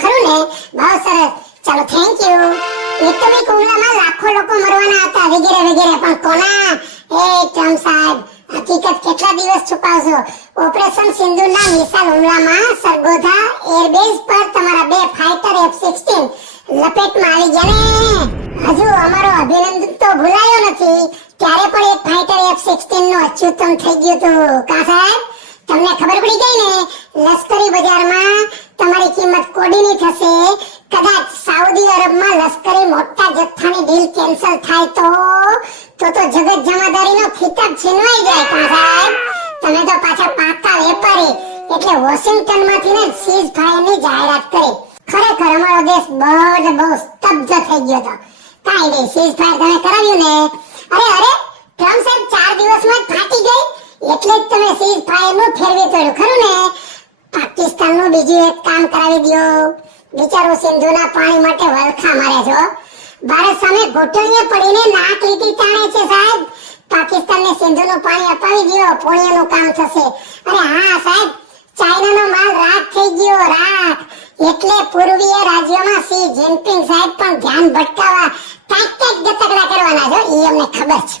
કરાવ્યું ખરું ને? બહુ સરસ. ચાલો થેન્ક યુ. એટમિક હુમલામાં લાખો લોકો મરવાના હતા વગેરે વગેરે, પણ કોના? એ ટ્રમ્પ સાહેબ, હકીકત કેટલા દિવસ છુપાવશો? ઓપરેશન સિંદૂરના મિસાઇલ હુમલામાં સરગોધા એરબેઝ પર તમારા 2 ફાઇટર F-16 લપેટમાં આવી ગયા ને. હજુ અમારો અભિનંદન તો ભૂલાયો નથી. ત્યારે પણ એક ફાઇટર F-16 નું અચ્યુતમ થઈ ગયું હતું. કા સાહેબ, તમને ખબર પડી ગઈ ને? લશ્કરી બજારમાં તમારી કિંમત કોડીની થશે. કદાચ સાઉદી અરબમાં લશ્કરી મોટા જથ્થાની ડીલ કેન્સલ થાય તો જગત જમાદારીનો ખિતાબ છીનવાઈ જાય. કા સાહેબ, તમે તો પાછા પાકા વેપારી, એટલે વોશિંગ્ટનમાંથી ને સીઝ ફાયરની જાહેરાત કરી. ખરેખર અમારો દેશ બહુ સ્તબ્ધ થઈ ગયો હતો. કાઈ નહીં, સીઝ ફાયર તમે કરાવ્યું ને. અરે ટ્રમ્પ સાહેબ 4 દિવસમાં જ ફાટી ગઈ, એટલે જ તમે સીઝ ફાયરનું ફેરવી તોડ્યું ખરું ને? પાકિસ્તાનનું બીજું એક કામ કરાવી દો. બિચારો સિંધુના પાણી માટે વલખા મારે છો. ભારત સામે ઘૂંટણીએ પડીને નાક લીટી તાણે છે સાહેબ. પાકિસ્તાનને સિંધુનું પાણી અપાવી દો, પુણ્યનું કામ થશે. અરે હા સાહેબ, ચાઇનાનો માલ રાખ થઈ ગયો, રાખ. એટલે પૂર્વીય રાજ્યોમાં સી જિનપિંગ સાહેબ પણ ધ્યાન ભટકાવવા કાંઈક ગતકડા કરવાના છો, એ અમને ખબર છે.